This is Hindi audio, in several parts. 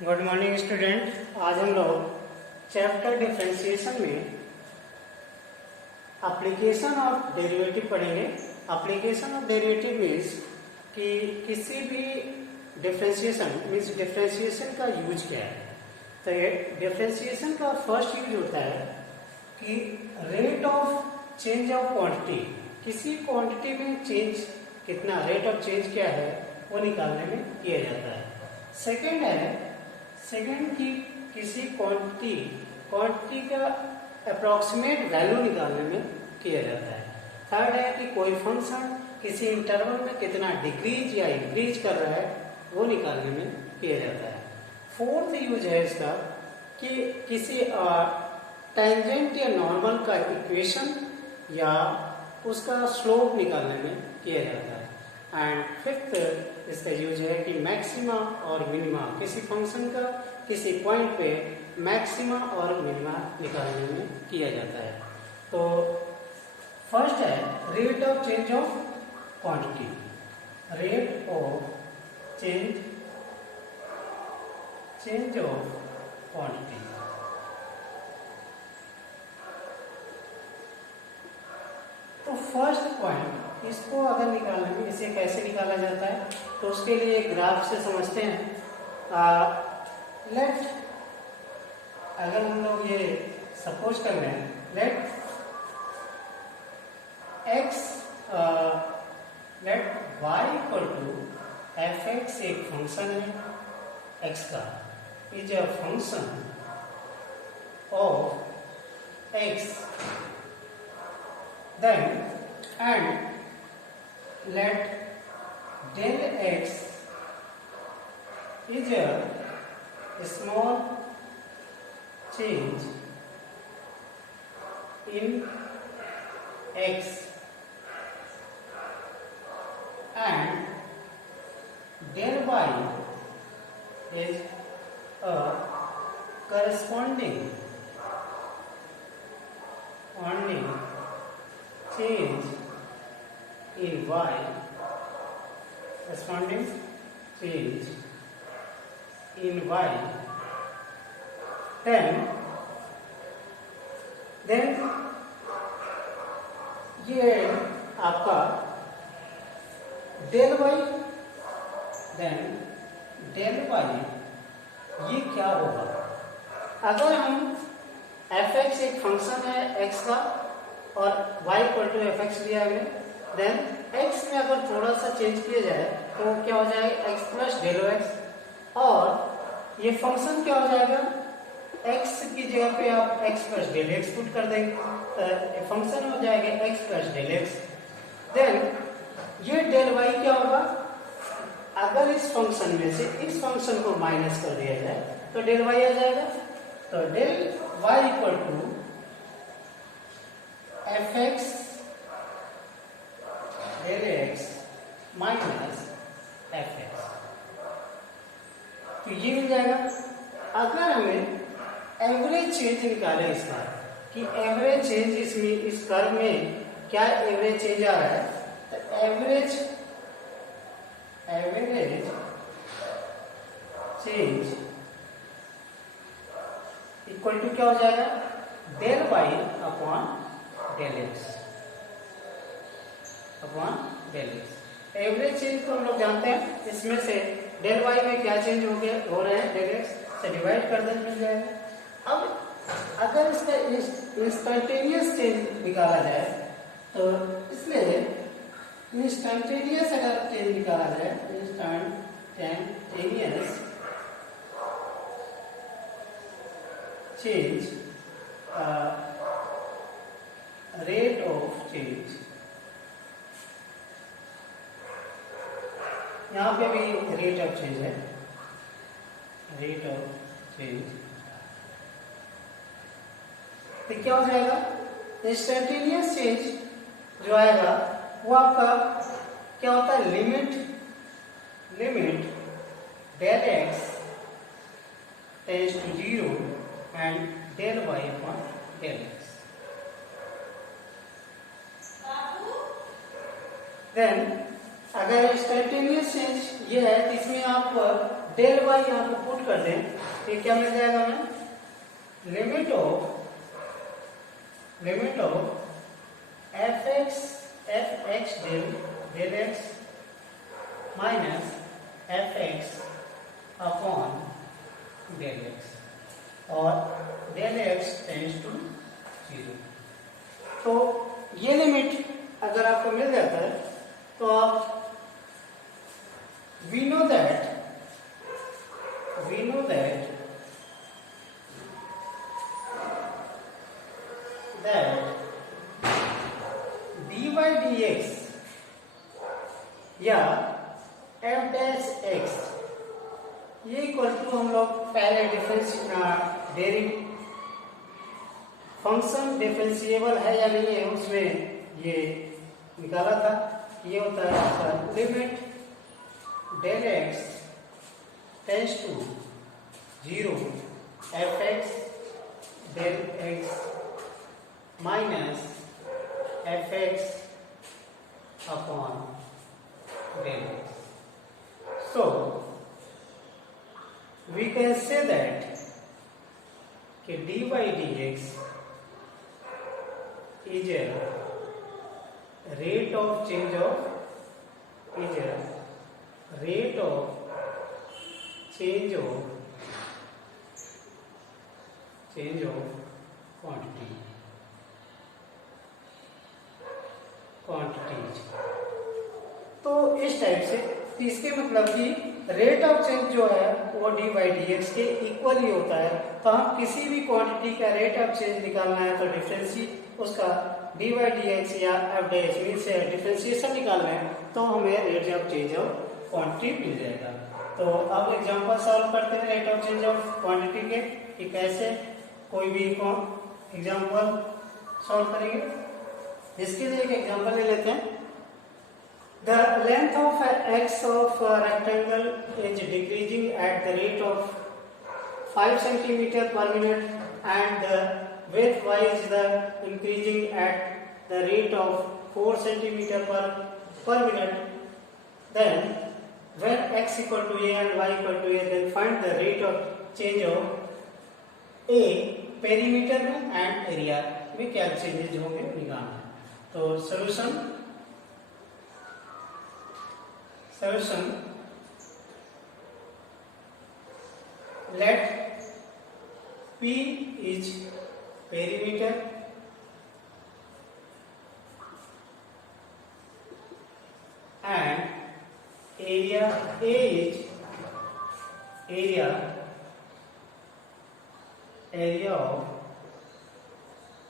Good morning student. आज हम लोग चैप्टर डिफरेंशिएशन में एप्लीकेशन ऑफ डेरिवेटिव पढ़ेंगे। एप्लीकेशन ऑफ डेरिवेटिव मीन्स कि किसी भी डिफरेंशिएशन मीन्स डिफरेंशिएशन का यूज क्या है। तो ये डिफरेंशिएशन का फर्स्ट यूज होता है कि rate of change of quantity, किसी क्वांटिटी में चेंज कितना, रेट ऑफ चेंज क्या है वो निकालने में किया जाता है। सेकंड की किसी क्वांटिटी का अप्रोक्सीमेट वैल्यू निकालने में किया जाता है। थर्ड है कि कोई फंक्शन किसी इंटरवल में कितना डिक्रीज या इंक्रीज कर रहा है वो निकालने में किया जाता है। फोर्थ यूज है इसका कि किसी टेंजेंट या नॉर्मल का इक्वेशन या उसका स्लोप निकालने में किया जाता है। एंड फिफ्थ इसका यूज है कि मैक्सिमा और मिनिमा, किसी फंक्शन का किसी पॉइंट पे मैक्सिमा और मिनिमा निकालने में किया जाता है। तो फर्स्ट है rate of change of quantity, rate of change of quantity. तो फर्स्ट पॉइंट इसको अगर निकालने में, इसे कैसे निकाला जाता है तो उसके लिए एक ग्राफ से समझते हैं। लेट अगर हम लोग ये सपोज कर रहे हैं, let y equal to f x एक फंक्शन है x का, is a function of x, then and let del x is a small change in x and del y is a corresponding change in y, corresponding change in y, then ये आपका del y, then del y ये क्या होगा। अगर हम f(x) एक फंक्शन है x का और y equal to f x लिया है, देन x में अगर थोड़ा सा चेंज किया जाए तो क्या हो जाएगा x प्लस डेलो एक्स, और ये फंक्शन क्या हो जाएगा x की जगह पे आप x प्लस डेलो एक्स पुट कर देंगे तो फंक्शन हो जाएगा x प्लस डेलो एक्स। देन ये डेल y क्या होगा, अगर इस फंक्शन में से इस फंक्शन को माइनस कर दिया जाए तो डेल y आ जाएगा। तो del y equal to f x del x minus f x, तो ये मिल जाएगा। अगर हमें एवरेज चेंज निकाले इसका कि एवरेज चेंज इसमें इस कर्व में क्या एवरेज चेंज आ रहा है, तो एवरेज चेंज इक्वल टू क्या हो जाएगा del y upon del x upon del x. Average change को हम लोग जानते हैं, इसमें से डेल वाई में क्या चेंज हो रहे हैं डेल एक्स से डिवाइड कर दें मिल जाएगा। अब अगर इसका इंस्टेंटेनियस चेंज निकाला जाए तो इसमें इंस्टेंटेनियस अगर चेंज निकाला जाए, instantaneous change rate of change, यहां पे भी रेट ऑफ चेंज है, रेट ऑफ चेंज, तो क्या हो जाएगा इंस्टेंटेनियस चेंज जो आएगा वो आपका क्या होता है limit del x tends to 0 and del y upon del x. Then अगर इंस्टेंटेनियस चेंज ये है तो इसमें आप डेल वाई यहाँ पे पुट कर दें तो क्या मिल जाएगा हमें, limit of f x del x minus f x upon del x और डेल एक्स टेंड्स टू 0। तो ये लिमिट अगर आपको मिल जाता है तो आप we know that dy dx या f डैश x ये इक्वल टू हम लोग पहले फंक्शन डिफरेंशिएबल है या नहीं है उसमें ये निकाला था। ये होता है आपका limit del x tends to 0 f x del x minus f x upon del x. So we can say that कि dy dx is a rate of change of quantities। तो इस टाइप से इसके मतलब कि रेट ऑफ चेंज जो है वो dy dx के इक्वल ही होता है। तो हम किसी भी क्वांटिटी का रेट ऑफ चेंज निकालना है तो उसका dy dx या f डैश मींस डिफरेंशिएशन निकालना है तो हमें rate of change of quantity मिल जाएगा। तो अब एग्जांपल सॉल्व करते हैं rate of change of quantity के कि कैसे कोई भी एग्जांपल सॉल्व करेंगे। इसके लिए एक एग्जांपल ले लेते हैं। The length of x of a rectangle is decreasing at the rate of 5 cm per minute and the width y is the increasing at the rate of 4 cm per minute. Then when x equal to a and y equal to a, then find the rate of change of a perimeter में एंड एरिया में क्या चेंजेस होंगे निकालना है। तो solution let P is perimeter and area A is area of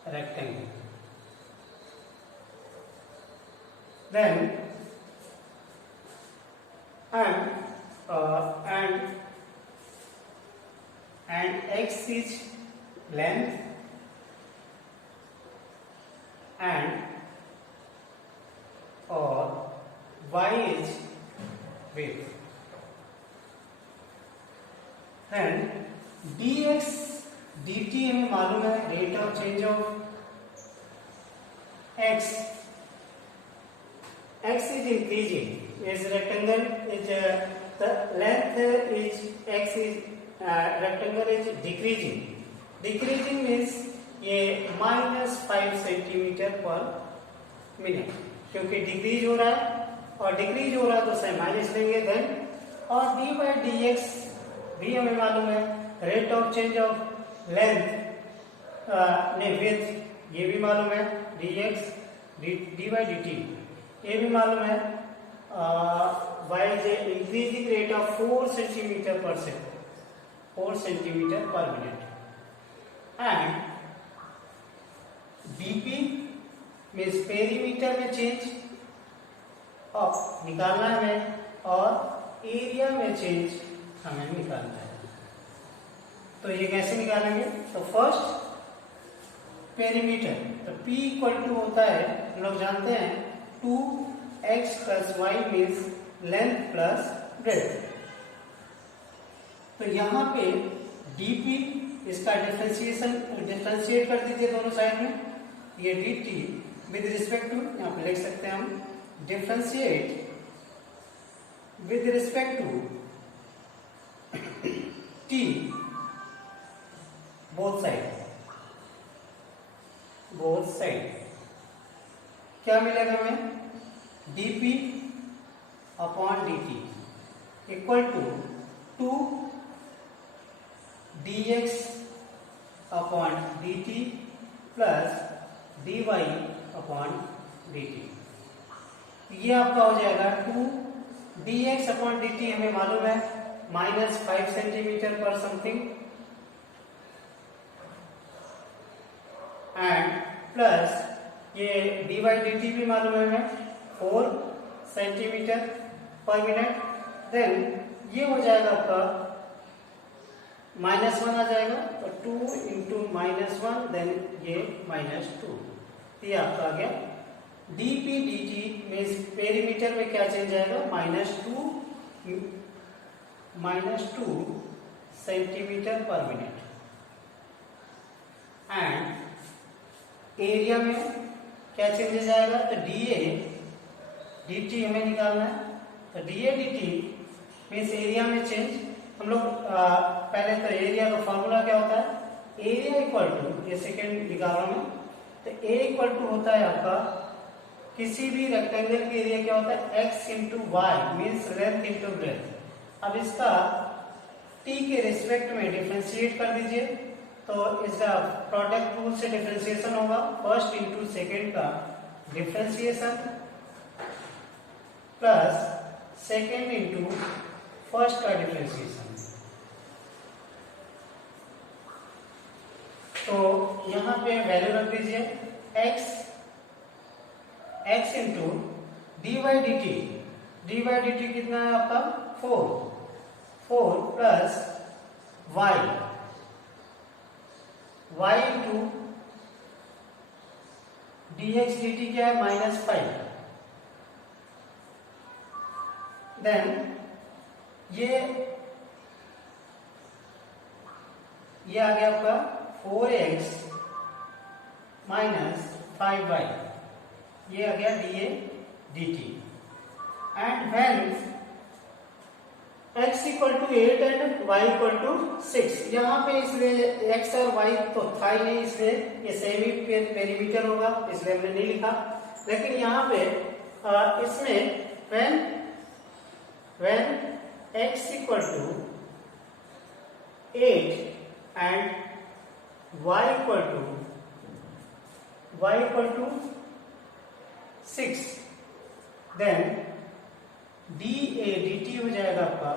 rectangle. Then and x is length and or y is width. Then dx dt हमें मालूम है rate of change of x is increasing is rectangle is the length is x is rectangle is decreasing means ये -5 सेंटीमीटर पर मिनट क्योंकि डिक्रीज हो रहा है और डिक्रीज हो रहा है तो से माइनस लेंगे। देन और dy dx भी हमें मालूम है rate of change of length ने विड्थ ये भी मालूम है dx dy dt ये भी मालूम है y is increasing rate of 4 centimetre पर सेकंड 4 सेंटीमीटर पर minute and dp means perimeter में चेंज और निकालना है हमें और एरिया में चेंज हमें निकालना है। तो ये कैसे निकालेंगे? तो फर्स्ट पेरीमीटर तो p इक्वल टू होता है हम लोग जानते हैं 2x plus y means length plus breadth. तो यहाँ पे dp इसका डिफरेंशिएट कर दीजिए दोनों साइड में। ये dt विद रिस्पेक्ट टू यहाँ पे लिख सकते हैं हम differentiate with respect to t both side क्या मिलेगा हमें, dp upon dt equal to 2 dx upon dt plus dy upon dt। ये आपका हो जाएगा 2 dx अपॉन dt हमें मालूम है -5 सेंटीमीटर पर समथिंग एंड प्लस ये dy dt भी मालूम है हमें 4 सेंटीमीटर पर मिनट। देन ये हो जाएगा आपका -1 आ जाएगा तो 2 इंटू -1 देन ये -2, ये आपका आ गया dp dt में पेरीमीटर में क्या चेंज आएगा -2 सेंटीमीटर पर मिनट एंड एरिया में क्या चेंजेस आएगा तो dA dt हमें निकालना है तो dA dt मीन्स एरिया में चेंज। हम लोग पहले तो एरिया का फॉर्मूला क्या होता है, एरिया इक्वल टू, ये सेकेंड निकाला में, तो ए इक्वल टू होता है आपका किसी भी रेक्टेंगल के एरिया क्या होता है x into y means length into breadth. अब इसका t के रिस्पेक्ट में डिफरेंशिएट कर दीजिए तो इसका प्रोडक्ट रूल से डिफरेंशिएशन होगा, फर्स्ट इंटू सेकेंड का differentiation plus second into first का डिफरेंशिएशन। तो यहां पे वैल्यू रख दीजिए x इंटू dy dt कितना है आपका 4 plus y into dx dt क्या है -5। देन ये आ गया आपका 4x माइनस 5y, ये आ गया dA dt and when x equal to 8 and y equal to 6। यहाँ पे इसलिए x और y तो था ही नहीं, इसलिए ये सेमी पेरीमीटर होगा इसलिए हमने नहीं लिखा। लेकिन यहाँ पे इसमें when x equal to 8 and y equal to 6 then dA dt हो जाएगा आपका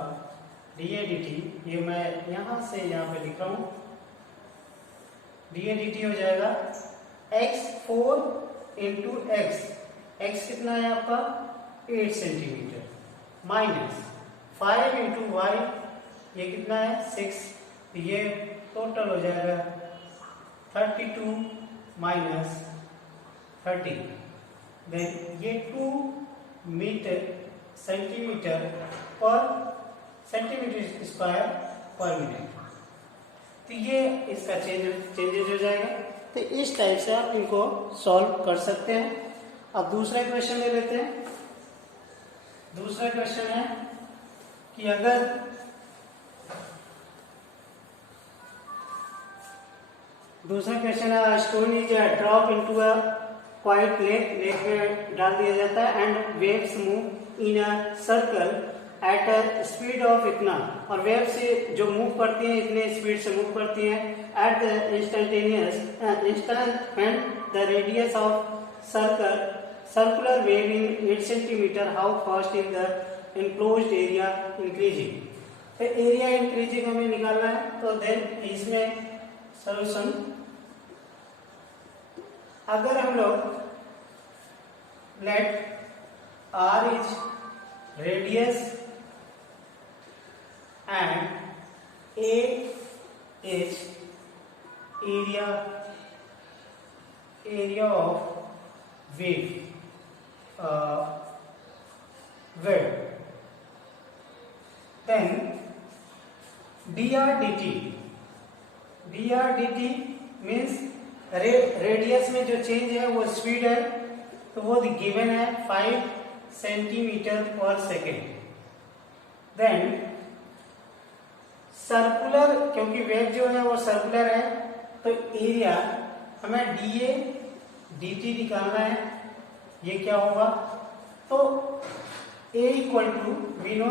dA dt, ये मैं यहां से यहां पे लिख रहा हूं, dA dt हो जाएगा x 4 इंटू x कितना है आपका 8 सेंटीमीटर माइनस 5 इंटू वाई, ये कितना है 6, ये टोटल हो जाएगा 32 माइनस 30 देन ये 2 सेंटीमीटर स्क्वायर पर मिनट। तो ये इसका चेंजेस हो जाएगा। तो इस टाइप से आप इनको सॉल्व कर सकते हैं। अब दूसरा क्वेश्चन ले लेते हैं। दूसरा क्वेश्चन है कि अगर दूसरा क्वेश्चन है stone is drop into a quite lake में डाल दिया जाता है and waves move in a circle at a speed of इतना, और वेव से जो मूव करती हैं इतने स्पीड से मूव करती हैं at the instant when the radius of circular wave in 8 centimetre, how fast is the enclosed area increasing. तो एरिया इंक्रीजिंग हमें निकालना है। तो देन इसमें सॉल्यूशन, अगर हम लोग let r is radius and A is area of wave then dr dt means radius में जो चेंज है वो स्पीड है, तो वो गिवन है 5 सेंटीमीटर पर सेकेंड। देन सर्कुलर, क्योंकि वेव जो है वो सर्कुलर है, तो एरिया हमें डीए dt निकालना है। ये क्या होगा, तो A equal to we know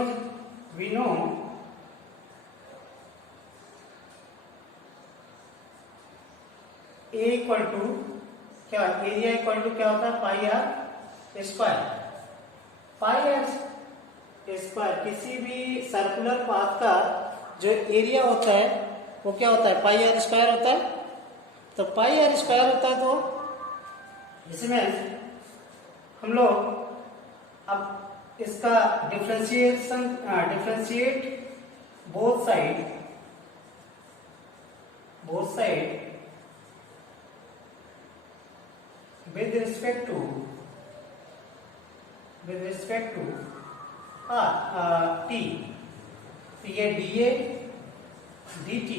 A equal to क्या, एरिया इक्वल टू क्या होता है, pi r square. Pi r square, किसी भी सर्कुलर पाथ का जो एरिया होता है वो क्या होता है, पाई आर स्क्वायर होता है। तो पाई आर स्क्वायर होता है, तो इसमें हम लोग अब इसका differentiate both side with respect to t, तो ये dA dt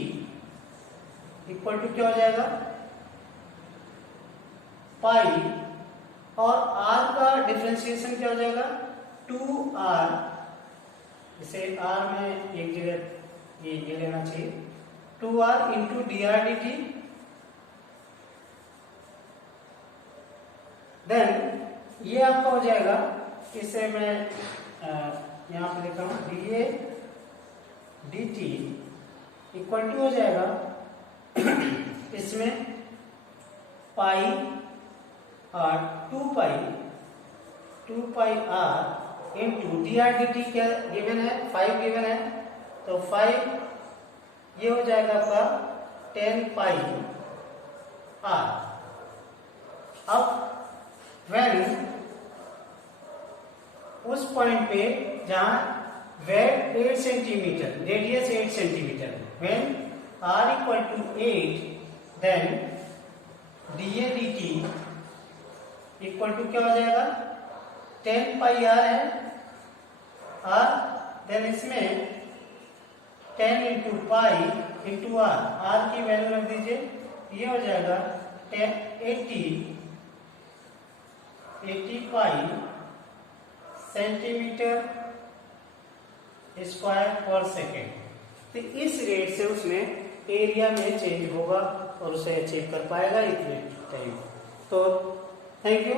इक्वल टू क्या हो जाएगा, पाई, और r का डिफरेंशिएशन क्या हो जाएगा, 2r, इसे r में एक जगह ये लेना चाहिए, 2r into dr dt। Then ये आपका हो जाएगा, इसे मैं यहाँ पे लिखा हूँ, dA dt इक्वल टू हो जाएगा इसमें पाई और 2 पाई r into D R D T क्या गिवन है, 5 गिवन है, तो 5 ये हो जाएगा आपका 10 पाई r। अब व्हेन उस पॉइंट पे जहां वेट 8 centimetre, radius 8 centimetre, when r equal to 8, then dA dt equal to क्या हो जाएगा, 10 पाई r है r, देन इसमें 10 इंटू पाई इंटू r की वैल्यू रख दीजिए, ये हो जाएगा 80 pi centimetre square per second. तो इस रेट से उसमें एरिया में चेंज होगा और उसे अचीव कर पाएगा इतने टाइम। तो थैंक यू।